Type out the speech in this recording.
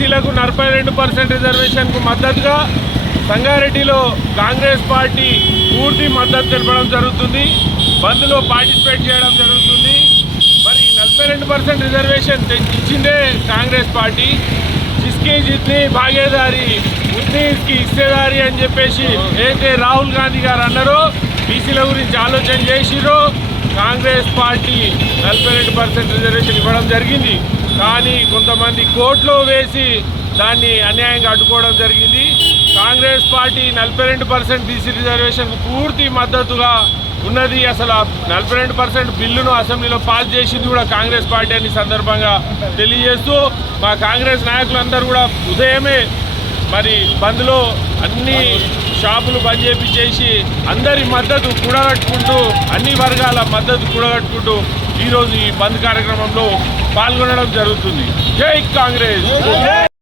నలభై రెండు పర్సెంట్ రిజర్వేషన్కు మద్దతుగా సంగారెడ్డిలో కాంగ్రెస్ పార్టీ పూర్తి మద్దతు తెలపడం జరుగుతుంది. బంద్లో పార్టిసిపేట్ చేయడం జరుగుతుంది. మరి నలభై రెండు పర్సెంట్ రిజర్వేషన్ ఇచ్చిందే కాంగ్రెస్ పార్టీ. జిస్కి జిత్ని భాగేదారి ఉత్నీస్కి ఇస్తేదారి అని చెప్పేసి ఏదైతే రాహుల్ గాంధీ గారు అన్నారో బీసీల గురించి ఆలోచన చేసిరో కాంగ్రెస్ పార్టీ నలభై రెండు పర్సెంట్ రిజర్వేషన్ ఇవ్వడం జరిగింది. కానీ కొంతమంది కోర్టులో వేసి దాన్ని అన్యాయంగా అడ్డుకోవడం జరిగింది. కాంగ్రెస్ పార్టీ నలభై రెండు పర్సెంట్ బీసీ రిజర్వేషన్కు పూర్తి మద్దతుగా ఉన్నది. అసలు ఆ నలభై రెండు పర్సెంట్ బిల్లును అసెంబ్లీలో పాస్ చేసింది కూడా కాంగ్రెస్ పార్టీ అని సందర్భంగా తెలియజేస్తూ మా కాంగ్రెస్ నాయకులందరూ కూడా ఉదయమే మరి బంద్లో అన్ని షాపులు బంద్ చేపించేసి అందరి మద్దతు కూడగట్టుకుంటూ అన్ని వర్గాల మద్దతు కూడగట్టుకుంటూ ఈరోజు ఈ బంద్ కార్యక్రమంలో పాల్గొనడం జరుగుతుంది. జై కాంగ్రెస్!